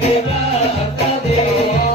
بما أقتضي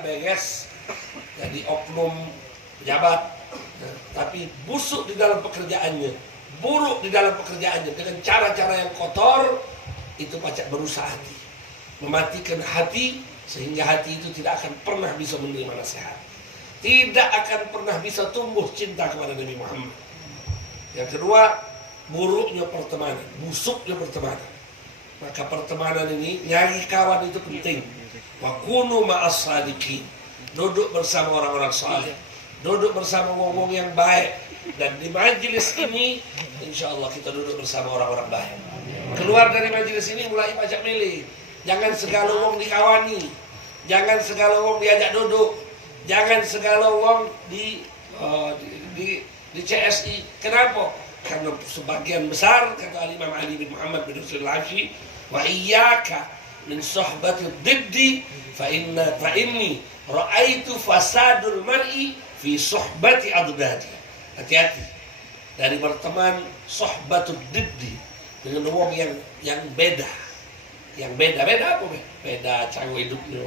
tidak beres jadi oknum pejabat, tapi busuk di dalam pekerjaannya, buruk di dalam pekerjaannya dengan cara-cara yang kotor, itu pacak merusak hati, mematikan hati, sehingga hati itu tidak akan pernah bisa menerima nasihat, tidak akan pernah bisa tumbuh cinta kepada Nabi Muhammad. Yang kedua, buruknya pertemanan, busuknya pertemanan. Maka pertemanan ini, nyari kawan itu penting. Wa kunu ma'as sadiqin, duduk bersama orang-orang saleh, duduk bersama wong-wong yang baik. Dan di majelis ini, insya Allah kita duduk bersama orang-orang baik. Keluar dari majelis ini mulai pacak milih. Jangan segala wong dikawani, jangan segala wong diajak duduk, jangan segala wong di CSI. Kenapa? Karena sebagian besar, kata Imam Ali bin Muhammad bin Husain al-Hafsi, wa iyyaka min sohbatil diddi fa inni ra'aitu fasadul mar'i fi sohbati adudadi. Hati-hati dari berteman sohbatul diddi, dengan orang yang beda. Yang beda apa? Beda cara hidupnya,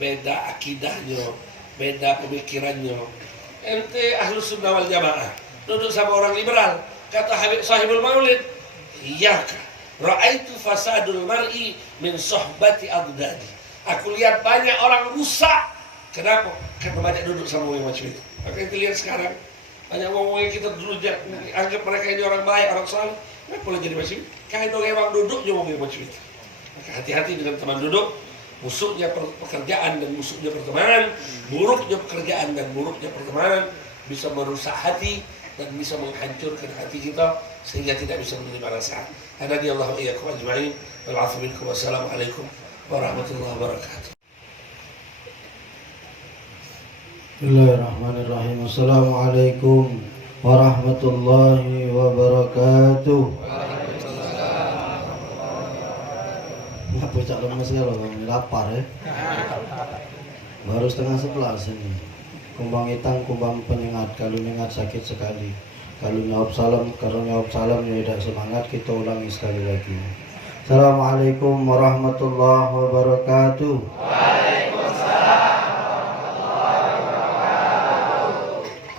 beda akidahnya, beda pemikirannya. Ente ahlus sunnah wal jamaah duduk sama orang liberal, kata Habib Sahibul Maulid, iyyaka ra'aitu fasadul mar'i min sohbati adudadi. Aku lihat banyak orang rusak. Kenapa? Karena banyak duduk sama orang macam itu. Maka kita lihat sekarang banyak orang yang kita dulu anggap mereka ini orang baik, orang saleh, nggak boleh jadi macam itu. Karena orang duduk juga orang macam itu. Maka hati-hati dengan teman duduk. Busuknya pekerjaan dan busuknya pertemanan, buruknya pekerjaan dan buruknya pertemanan bisa merusak hati dan bisa menghancurkan hati kita sehingga tidak bisa menerima nasihat. Hadani Allah wa iyyakum ajma'in. Wal 'afwu minkum. Wassalamualaikum warahmatullahi wabarakatuh. Bismillahirrahmanirrahim. Assalamualaikum warahmatullahi wabarakatuh. Bocah lemes ya loh, lapar ya. Baru setengah 11 ini. Kumbang hitam, kumbang penyengat. Kalau nyengat sakit sekali. Kalau nyawab salam, tidak semangat. Kita ulangi sekali lagi. Assalamualaikum warahmatullahi wabarakatuh.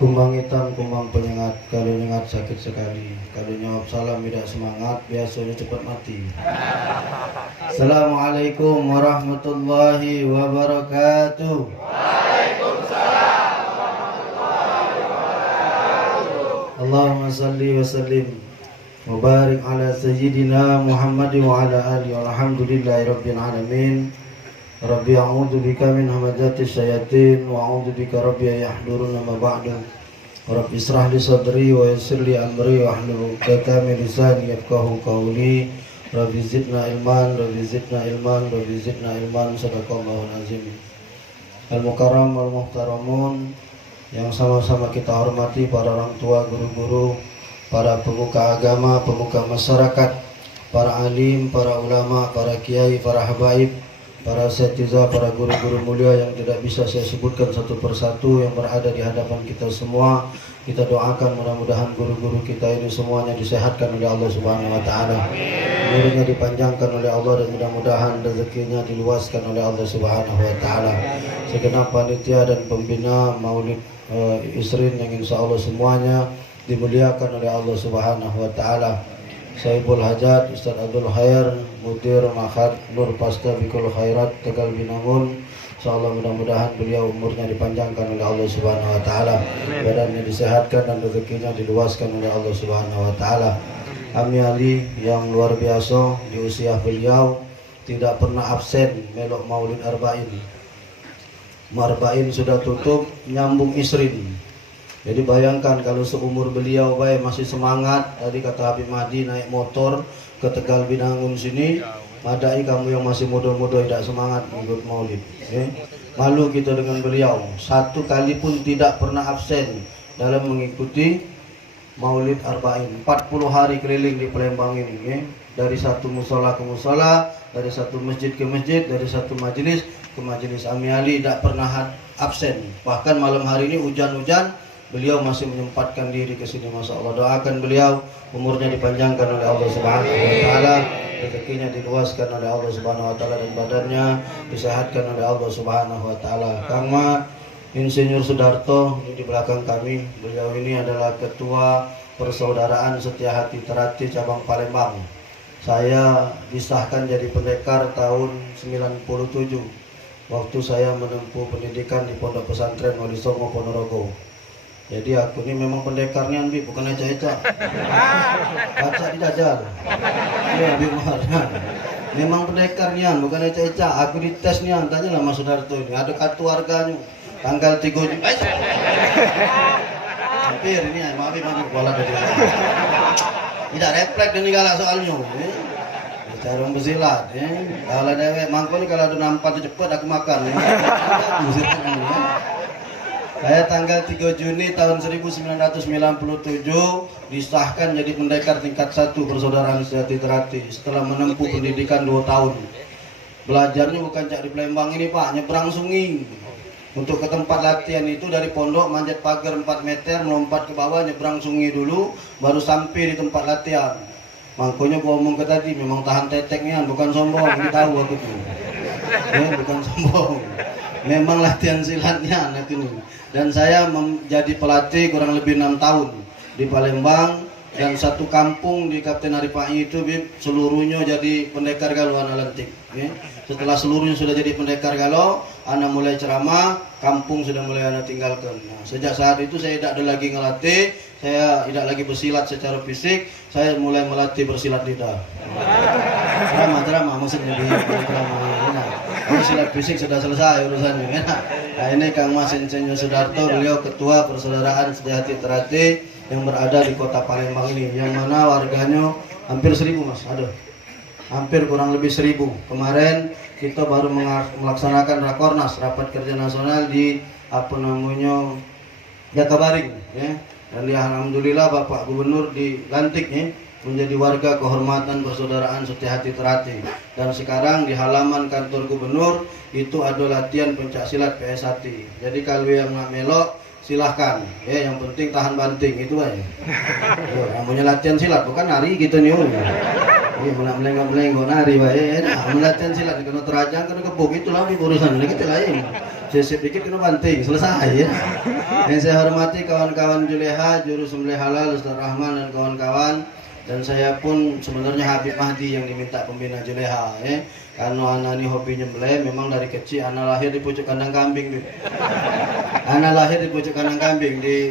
Kumbang hitam, kumbang penyengat. Kalau nyengat sakit sekali. Kalau nyawab salam tidak semangat, biasanya cepat mati. Assalamualaikum warahmatullahi wabarakatuh. Waalaikumsalam warahmatullahi wabarakatuh. Allahumma salli wa sallim wa barik ala sayyidina Muhammad wa ala alihi walhamdulillahi rabbil alamin. Rabbi a'udzu bika min hamazati syayatin wa a'udzu bika rabbi yahdurun ma ba'du. Rabbi israh li sadri wa yassir li amri wa hlul 'uqdatam min lisani yafqahu qawli. Rabbi zidna ilman, Rabbi zidna ilman, Rabbi zidna ilman. Sadaqallahul azim. Al-mukarram wal muhtaramun, yang sama-sama kita hormati para orang tua, guru-guru, para pemuka agama, pemuka masyarakat, para alim, para ulama, para kiai, para habaib, para asatidzah, para guru-guru mulia yang tidak bisa saya sebutkan satu persatu yang berada di hadapan kita semua. Kita doakan mudah-mudahan guru-guru kita ini semuanya disehatkan oleh Allah Subhanahu wa taala. Umurnya dipanjangkan oleh Allah dan mudah-mudahan rezekinya diluaskan oleh Allah Subhanahu wa taala. Segenap panitia dan pembina Maulid Isrin yang insya Allah semuanya dimuliakan oleh Allah Subhanahu wa taala. Saibul Hajat Ustaz Abdul Khair, Mudir Makhad Nur Pastabikul Khairat Tegal Binangun. Insyaallah mudah-mudahan beliau umurnya dipanjangkan oleh Allah Subhanahu wa taala, badannya disehatkan dan rezekinya diluaskan oleh Allah Subhanahu wa taala. Ami Ali yang luar biasa di usia beliau tidak pernah absen melok Maulid Arba'in. Marba'in sudah tutup, nyambung Isrin. Jadi bayangkan kalau seumur beliau baik masih semangat, tadi kata Habib Mahdi naik motor ke Tegal Binangun sini, madai kamu yang masih muda-muda tidak semangat ikut maulid. Malu kita dengan beliau, satu kali pun tidak pernah absen dalam mengikuti Maulid Arba'in. 40 hari keliling di Palembang ini, dari satu musola ke musola, dari satu masjid ke masjid, dari satu majelis ke majelis. Ami Ali tidak pernah absen. Bahkan malam hari ini hujan-hujan beliau masih menyempatkan diri ke sini. Masya Allah, doakan beliau umurnya dipanjangkan oleh Allah Subhanahu wa taala, rezekinya diluaskan oleh Allah Subhanahu wa taala, dan badannya disehatkan oleh Allah Subhanahu wa taala. Kang Ma Insinyur Sudarto ini di belakang kami. Beliau ini adalah ketua Persaudaraan Setia Hati Terati cabang Palembang. Saya disahkan jadi pendekar tahun 97 waktu saya menempuh pendidikan di Pondok Pesantren Wali Songo Ponorogo. Jadi aku ini memang pendekarnya, bukan eca-eca. Baca di dajal. Iya, Abi Muhammad. Memang pendekarnya, bukan eca-eca. Aku dites nih, tanyalah Mas Sudarto ini. Ada kartu warganya. Tanggal 3 Juli. Hampir ini, maaf bola dari. Tidak refleks dan galak soalnya. Cara bersilat, kalau dewek mangkon kalau ada nampak cepat aku makan. Saya tanggal 3 Juni tahun 1997 disahkan jadi pendekar tingkat 1 Persaudaraan Sejati Terati setelah menempuh pendidikan 2 tahun. Belajarnya bukan cak di Palembang ini Pak, nyebrang sungai. Untuk ke tempat latihan itu dari pondok manjat pagar 4 meter, melompat ke bawah, nyebrang sungai dulu, baru sampai di tempat latihan. Makanya gua ngomong ke tadi, memang tahan teteknya, bukan sombong, ini tahu aku tuh. Bukan sombong. Memang latihan silatnya anak ini. Dan saya menjadi pelatih kurang lebih 6 tahun di Palembang, dan satu kampung di Kapten Aripai itu seluruhnya jadi pendekar galau anak lentik. Setelah seluruhnya sudah jadi pendekar galau, anak mulai ceramah, kampung sudah mulai anak tinggalkan. Nah, sejak saat itu saya tidak ada lagi ngelatih, saya tidak lagi bersilat secara fisik, saya mulai melatih bersilat lidah. Drama maksudnya di drama. Silat fisik sudah selesai urusannya. Nah, ini Kang Mas Insinyur Sudarto, beliau ketua Persaudaraan Setia Hati Terati yang berada di kota Palembang ini, yang mana warganya hampir 1000 Mas, aduh, hampir kurang lebih 1000. Kemarin kita baru melaksanakan Rakornas, rapat kerja nasional di Jakabaring, ya. Dan alhamdulillah Bapak Gubernur dilantik menjadi warga kehormatan Persaudaraan Setia Hati Terati. Dan sekarang di halaman kantor gubernur itu ada latihan pencak silat PS1. Jadi kalau yang nak melok silahkan, yang penting tahan banting itu aja. Namanya latihan silat bukan nari gitu nih. Nak melengok nari bae. Latihan silat kena terajang kena gebuk itulah urusan kita lain. Sisip dikit kena banting selesai ya. Yang saya hormati kawan-kawan Juleha, Juru Sembelih Halal Ustaz Rahman dan kawan-kawan. Dan saya pun sebenarnya Habib Mahdi yang diminta pembina Juleha, karena anak ini hobi nyembelih. Memang dari kecil anak lahir di pucuk kandang kambing, anak lahir di pucuk kandang kambing di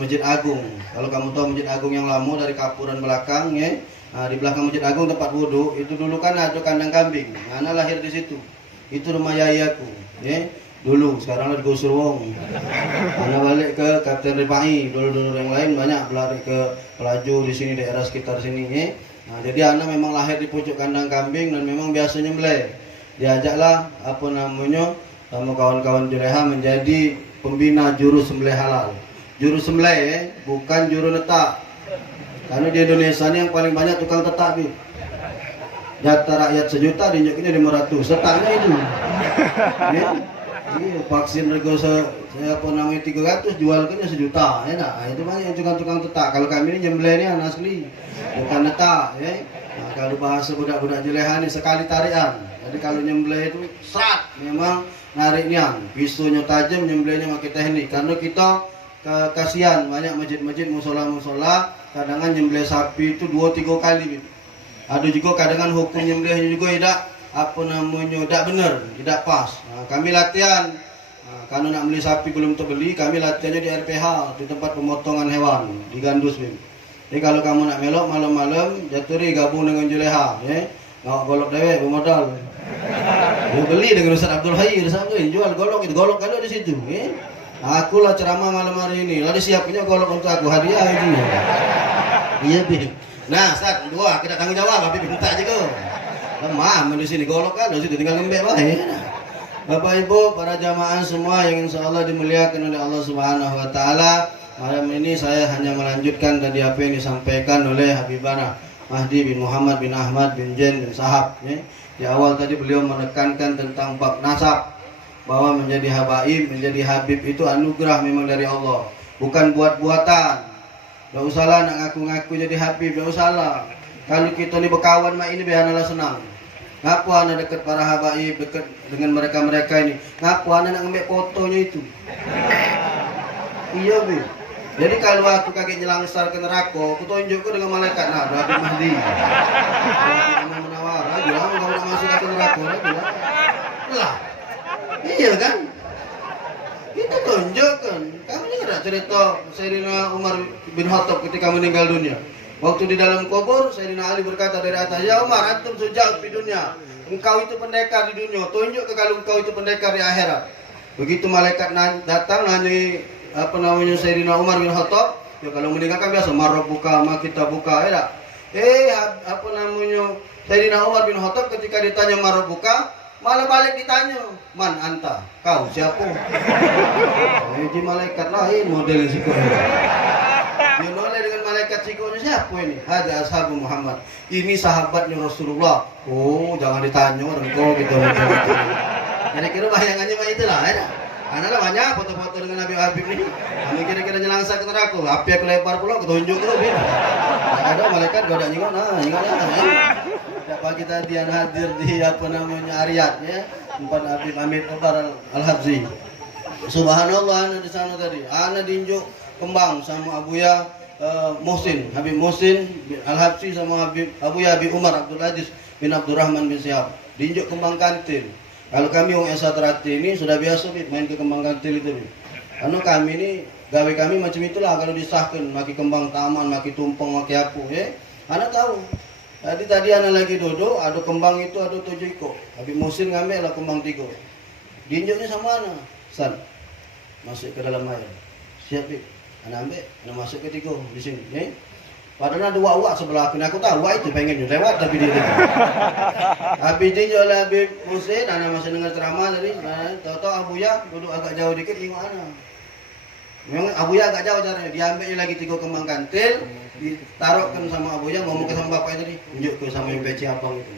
Masjid Agung. Kalau kamu tahu Masjid Agung yang lama dari kapuran belakang, nah, di belakang Masjid Agung tempat wudhu itu dulu kan ada kandang kambing. Anak lahir di situ. Itu rumah yayaku, dulu. Sekarang lagi digusur wong. Anak balik ke Kapten Ripai, dulu yang lain banyak berlari ke pelaju di sini, daerah sekitar sini. Nah, jadi anak memang lahir di pucuk kandang kambing dan memang biasa nyembelih. Diajaklah sama kawan-kawan Juleha menjadi pembina juru sembelih halal. Juru sembelih bukan juru letak. Karena di Indonesia ini yang paling banyak tukang tetak. Jatah rakyat 1 juta diinjaknya 500. Setaknya itu. Iya, vaksin rego saya 300 jualkannya 1 juta, nah, itu banyak tukang-tukang tetak. Kalau kami ini nyembelih ini asli, bukan tetak, Nah, kalau bahasa budak-budak Juleha ini sekali tarian. Jadi kalau nyembelih itu serat, memang nariknya, pisaunya tajam, nyembelihnya pakai teknik. Karena kita kasihan banyak masjid-masjid, musola-musola, kadang-kadang nyembelih sapi itu 2-3 kali. Ada juga kadang-kadang hukum nyembelihnya juga tidak benar, tidak pas. Nah, kami latihan. Nah, kalau nak beli sapi belum terbeli, kami latihannya di RPH, di tempat pemotongan hewan di Gandus. Jadi kalau kamu nak melok malam-malam, jaturi gabung dengan Juleha, ngawak golok dewek bermodal. Dia beli dengan Ustaz Abdul Hayy, jual golok itu, golok kalau di situ. Aku lah ceramah malam hari ini, lah disiapinnya golok untuk aku hadiah itu. Iya Bib. Nah, Ustaz, dua kita tanggung jawab, Habib minta aja kok. Lemah di sini golok kan, di situ tinggal ngembek baik. Bapak Ibu, para jamaah semua yang insya Allah dimuliakan oleh Allah Subhanahu Wa Taala, malam ini saya hanya melanjutkan tadi apa yang disampaikan oleh Habibana Mahdi bin Muhammad bin Ahmad bin Jen bin Sahab. Di awal tadi beliau menekankan tentang bab nasab, bahwa menjadi habaib, menjadi habib itu anugerah memang dari Allah. bukan buat-buatan. Tidak usahlah nak ngaku-ngaku jadi Habib, tidak usahlah. Kalau kita ni berkawan mak ini biarlah senang. Ngapu anak dekat para habaib, dekat dengan mereka-mereka ini. Ngapu anak nak ambil fotonya itu. Iya be. Jadi kalau aku kaget nyelangsar ke neraka, aku tunjuk ke dengan malaikat. Nah, ada Habib Mahdi. Kamu menawar aja, kamu nak masuk ke neraka lagi lah. Lah, iya kan? Kita tunjukkan. Kamu ni tidak cerita Sayyidina Umar bin Khattab ketika meninggal dunia. Waktu di dalam kubur, Sayyidina Ali berkata dari atas, "Ya Umar, antum sejauh di dunia. Engkau itu pendekar di dunia. Tunjuk ke kalau engkau itu pendekar di akhirat." Begitu malaikat datang nanya Sayyidina Umar bin Khattab, ya kalau meninggal kan biasa marah buka, kita buka, ya tak? Sayyidina Umar bin Khattab ketika ditanya marah buka, malah balik ditanya, "Man anta? Kau siapa?" Jadi malaikat lain model siko. Dia noleh dengan malaikat sikonya, "Siapa ini?" "Hada ashabu Muhammad." "Ini sahabatnya Rasulullah." "Oh, jangan ditanya orang kau gitu." Kira-kira bayangannya mah itulah, ya. Anak banyak foto-foto dengan Nabi Habib ini. Kami kira-kira nyelangsa ke neraka. Api aku lebar pula, aku tunjuk tu. Ada malaikat goda nyingon, dapat kita dia hadir di Ariyat, ya. Tempat Habib Hamid Al-Habsyi. Subhanallah, anak di sana tadi. Anak diinjuk kembang sama Abuya Muhsin, Habib Muhsin Al-Habsyi sama Abuya Habib Umar Abdul Aziz bin Abdurrahman bin Syihab. Diinjuk kembang kantil. Kalau kami orang Esa Terati ini sudah biasa main ke kembang kantil itu. Karena kami ini gawe kami macam itulah kalau disahkan maki kembang taman, maki tumpeng, maki apa, ya. Anak tahu. Jadi tadi anak lagi duduk, ada kembang itu ada 7 ekor. Habib Muhsin ngambil lah kembang 3. Diinjuknya sama anak. San, masuk ke dalam air. Siap, Bib. Anak ambil, anak masuk ke 3 di sini, ya. Padahal ada wak-wak sebelah aku tahu wak itu pengen lewat tapi dia tidak. Habis itu oleh Habib Muhsin, anak masih dengar ceramah tadi. Tahu-tahu Abuya duduk agak jauh dikit tengok anak. Memang Abuya agak jauh caranya. Diambilnya lagi 3 kembang kantil, ditaruhkan sama Abuya, ngomong ke sama bapak tadi, tunjuk ke sama yang peci abang itu.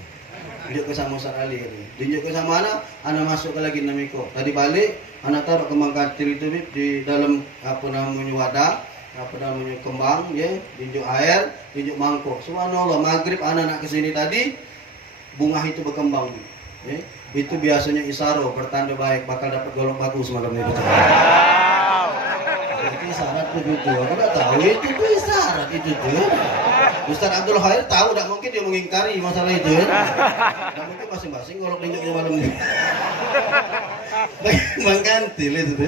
Tunjuk ke sama Ustaz Ali katanya. Tunjuk ke sama anak masuk ke lagi Namiko. Tadi balik, anak taruh kembang kantil itu di dalam wadah. Kembang, ya, tunjuk air, tunjuk mangkok. Subhanallah, maghrib anak kesini tadi, bunga itu berkembang, ya. Itu biasanya isaro, pertanda baik, bakal dapat golok bagus malam itu. Itu isyarat begitu, aku tak tahu itu isyarat itu tuh. Ustaz Abdul Khair tahu, tak mungkin dia mengingkari masalah itu, ya. Tak mungkin masing-masing golok tunjuknya malam ini. Mengganti itu tuh.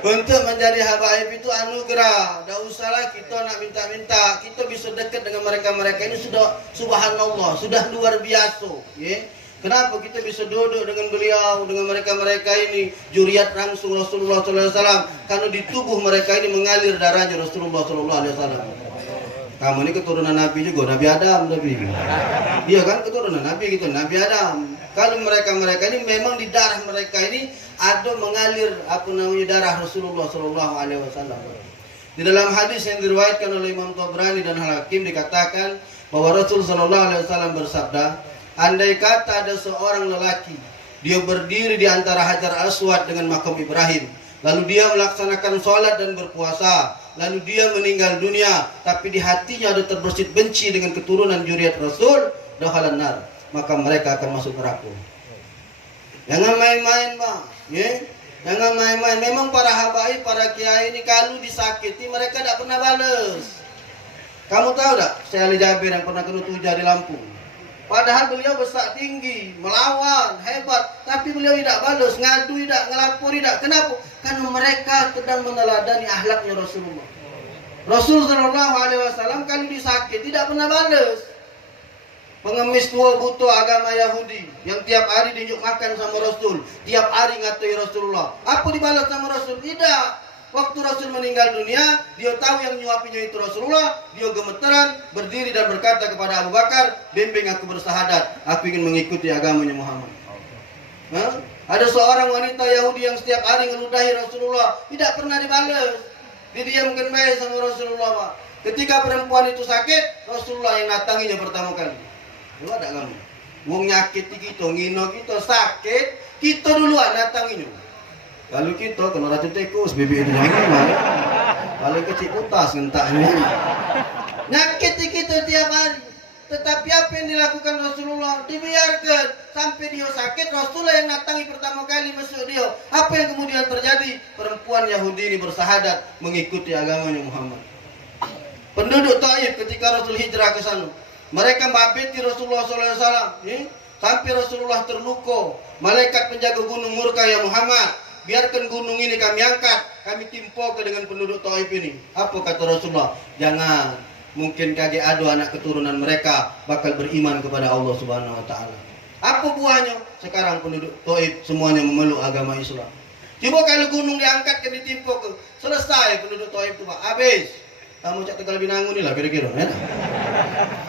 Untuk menjadi habaib itu anugerah. Tak usahlah kita nak minta-minta. Kita bisa dekat dengan mereka-mereka ini sudah subhanallah, sudah luar biasa, ya. Kenapa kita bisa duduk dengan beliau, dengan mereka-mereka ini juriat langsung Rasulullah SAW? Karena di tubuh mereka ini mengalir darahnya Rasulullah SAW. Kamu ini keturunan Nabi juga, Nabi Adam, Nabi. Iya kan, keturunan Nabi gitu, Nabi Adam. Kalau mereka-mereka ini memang di darah mereka ini ada mengalir darah Rasulullah SAW. Di dalam hadis yang diriwayatkan oleh Imam Tabrani dan Al-Hakim dikatakan bahwa Rasul SAW bersabda, andai kata ada seorang lelaki, dia berdiri di antara Hajar Aswad dengan makam Ibrahim, lalu dia melaksanakan sholat dan berpuasa, lalu dia meninggal dunia, tapi di hatinya ada terbersit benci dengan keturunan juriat Rasul, dakhalan nar, maka mereka akan masuk neraka. Jangan main-main, Bang, ya. Jangan main-main. Memang para habaib, para kiai ini kalau disakiti mereka tidak pernah balas. Kamu tahu tak, Syekh Ali Jabir yang pernah kena tujah di Lampung. Padahal beliau besar tinggi, melawan, hebat, tapi beliau tidak balas, ngadu tidak, ngelapor tidak. Kenapa? Karena mereka sedang meneladani akhlaknya Rasulullah. Rasul SAW kalau disakit tidak pernah balas. Pengemis tua butuh agama Yahudi yang tiap hari diunjuk makan sama Rasul, tiap hari ngatai Rasulullah. Apa dibalas sama Rasul? Tidak. Waktu Rasul meninggal dunia, dia tahu yang nyuapinya itu Rasulullah, dia gemeteran, berdiri dan berkata kepada Abu Bakar, bimbing aku bersahadat, aku ingin mengikuti agamanya Muhammad. Ada seorang wanita Yahudi yang setiap hari ngeludahi Rasulullah, tidak pernah dibalas. Didiamkan baik sama Rasulullah, Pak. Ketika perempuan itu sakit, Rasulullah yang datanginya pertama kali. Lu ada kamu? Wong nyakiti kita, ngino kita, sakit, kita duluan datanginya. Kalau kita kena racun tikus, bibir itu jangan mah. Kalau kecil kutas ngentaknya. Nyakit kita tiap hari. Tetapi apa yang dilakukan Rasulullah? Dibiarkan sampai dia sakit. Rasulullah yang datangi pertama kali masuk dia. Apa yang kemudian terjadi? Perempuan Yahudi ini bersahadat mengikuti agamanya Muhammad. Penduduk Taif ketika Rasul hijrah ke sana, mereka mabiti Rasulullah SAW. Sampai Rasulullah terluka. Malaikat penjaga gunung murka, ya Muhammad, biarkan gunung ini kami angkat, kami timpa ke dengan penduduk Taif ini. Apa kata Rasulullah? Jangan. Mungkin kage ada anak keturunan mereka bakal beriman kepada Allah Subhanahu wa taala. Apa buahnya? Sekarang penduduk Taif semuanya memeluk agama Islam. Coba kalau gunung diangkat ke ditimpa ke, selesai penduduk Taif itu, Pak. Habis. Kamu cak Tegal Binangun ini lah kira-kira, ya.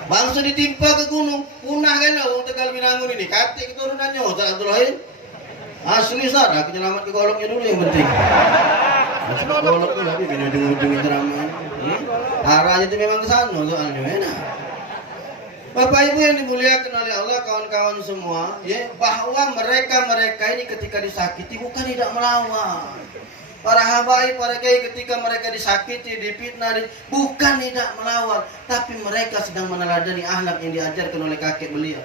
Bangsa ditimpa ke gunung, punah kan orang Tegal Binangun ini. Katik keturunannya Ustaz Abdul Rahim. Asli Ustaz, aku nyelamat ke goloknya dulu yang penting. Golok tuh tapi bina ujung-ujung ceramah. Arahnya itu memang ke sana soalnya, enak. Bapak Ibu yang dimuliakan oleh Allah, kawan-kawan semua, ya, bahwa mereka ini ketika disakiti bukan tidak melawan. Para habaib, para kiai ketika mereka disakiti, difitnah, bukan tidak melawan, tapi mereka sedang meneladani akhlak yang diajarkan oleh kakek beliau,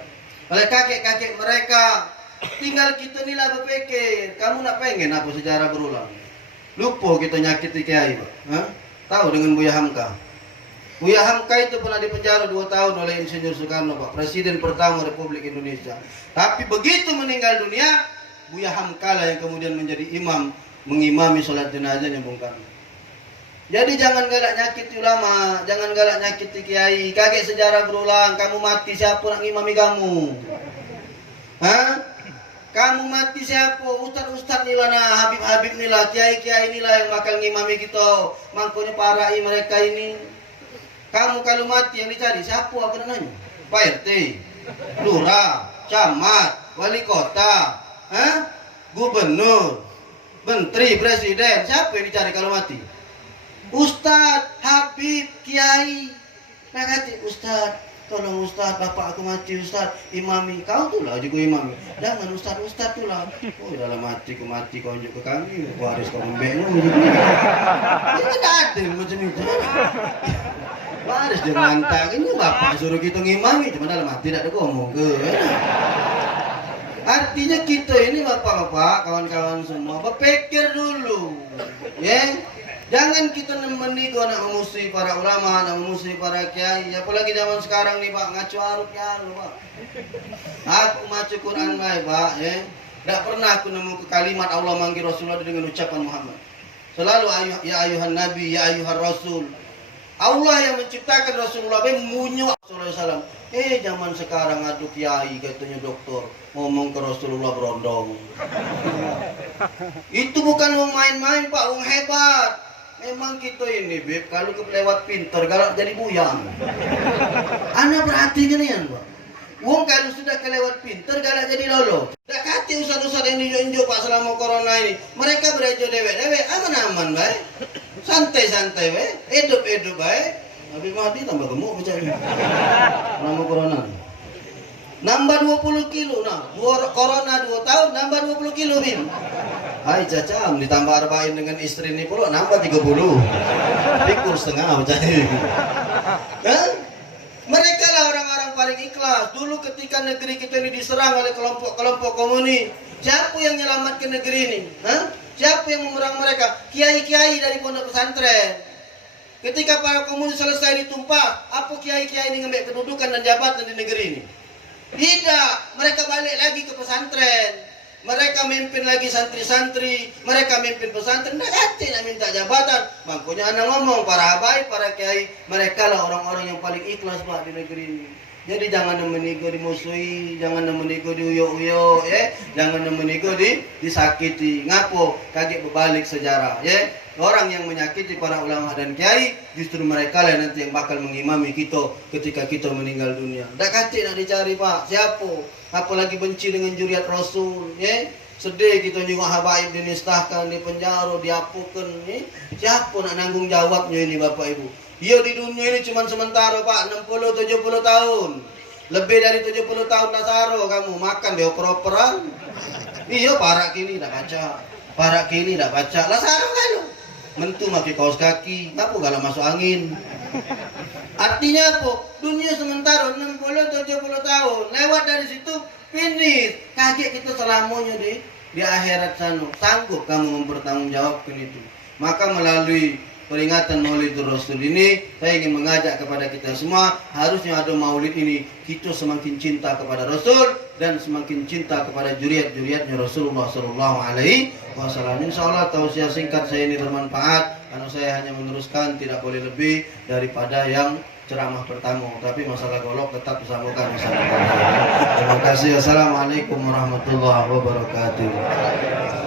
oleh kakek-kakek mereka. Tinggal kita nila berpikir, kamu nak pengen apa sejarah berulang? Lupa kita nyakiti kiai, Pak. Tahu dengan Buya Hamka? Buya Hamka itu pernah dipenjara 2 tahun oleh Insinyur Soekarno, Pak, Presiden pertama Republik Indonesia. Tapi begitu meninggal dunia, Buya Hamka lah yang kemudian menjadi imam, mengimami sholat jenazahnya Bung Karno. Jadi jangan galak nyakiti ulama, jangan galak nyakiti kiai. Kakek sejarah berulang, kamu mati siapa nak ngimami kamu? Kamu mati siapa? Ustaz-ustaz nila nah, habib-habib nila, kiai-kiai nila yang bakal ngimami kita. Mangkonya parai mereka ini. Kamu kalau mati yang dicari siapa? Apa namanya? Pak RT, lurah, camat, wali kota, gubernur, menteri, presiden. Siapa yang dicari kalau mati? Ustaz, habib, kiai. Nah kata Ustaz, tolong Ustaz, bapak aku mati Ustaz, imami. Kau tu lah juga imami. Jangan Ustaz tu lah. Oh dalam hati ku mati kau unjuk ke kami, waris kau membeknya macam ni. Ini tak ada macam itu. Waris dia ngantak ini bapak suruh kita ngimami, cuma dalam hati tak ada ngomong ke. Artinya kita ini bapak-bapak, kawan-kawan semua berpikir dulu, ya. Jangan kita menigo nak memusuhi para ulama, nak memusuhi para kiai. Apalagi zaman sekarang nih Pak, ngacu aruk ya Pak. Aku macu Quran baik Pak, ya. Tak pernah aku nemu ke kalimat Allah manggil Rasulullah dengan ucapan Muhammad. Selalu ya ayuhan Nabi, ya ayuhan Rasul. Allah yang menciptakan Rasulullah memunyuk Rasulullah SAW. Zaman sekarang adu kiai katanya dokter ngomong ke Rasulullah berondong. Itu bukan wong main-main Pak, wong hebat. Memang kita ini Beb, kalau kelewat pinter galak jadi buyang. Ana perhatikan ya Pak. Wong kalau sudah kelewat pinter galak jadi lolo. Tak kati ustaz-ustaz yang diunjuk Pak selama corona ini. Mereka berejo dewek-dewek, aman-aman baik. Santai-santai baik, hidup-hidup baik. Nabi Mahdi tambah gemuk macam ni. Selama corona. Nambah 20 kilo nah. Corona 2 tahun nambah 20 kilo Bin. Hai cacam ditambah arba'in dengan istri ini pula nambah 30. Pikul setengah macam ni. Mereka lah orang-orang paling ikhlas. Dulu ketika negeri kita ini diserang oleh kelompok-kelompok komunis, siapa yang menyelamatkan negeri ini? Siapa yang memerang mereka? Kiai-kiai dari pondok pesantren. Ketika para komunis selesai ditumpah, apa kiai-kiai ini ngambil kedudukan dan jabatan di negeri ini? Tidak, mereka balik lagi ke pesantren. Mereka mimpin lagi santri-santri, mereka mimpin pesantren, nak hati nak minta jabatan. Makanya anak ngomong, para habaib, para kiai, mereka lah orang-orang yang paling ikhlas Pak di negeri ini. Jadi jangan menigo dimusuhi, jangan menigo diuyuk-uyuk, ya. Jangan menigo disakiti. Ngapo? Kaget berbalik sejarah, ya. Orang yang menyakiti para ulama dan kiai, justru mereka lah nanti yang bakal mengimami kita ketika kita meninggal dunia. Tak kati nak dicari Pak, siapa? Apalagi benci dengan juriat Rasul, ya. Sedih kita juga habaib dinistahkan, di penjara, diapukan, ya. Siapa nak nanggung jawabnya ini Bapak Ibu? Dia di dunia ini cuma sementara Pak, 60-70 tahun. Lebih dari 70 tahun nasaro kamu makan di oper-operan. Iya parak kini tak baca, parak kini tak baca. Lah sarung kalau mentu pakai kaos kaki, apa kalau masuk angin. Artinya apa? Dunia sementara 60-70 tahun. Lewat dari situ finish. Kaget kita selamanya di akhirat sana. Sanggup kamu mempertanggungjawabkan itu. Maka melalui peringatan Maulidur Rasul ini, saya ingin mengajak kepada kita semua, harusnya ada maulid ini kita semakin cinta kepada Rasul dan semakin cinta kepada juriat-juriatnya Rasulullah Sallallahu Alaihi Wasallam. Insyaallah tausiah singkat saya ini bermanfaat, karena saya hanya meneruskan, tidak boleh lebih daripada yang ceramah pertama, tapi masalah golok tetap disambungkan masalah. Terima kasih. Assalamualaikum warahmatullahi wabarakatuh.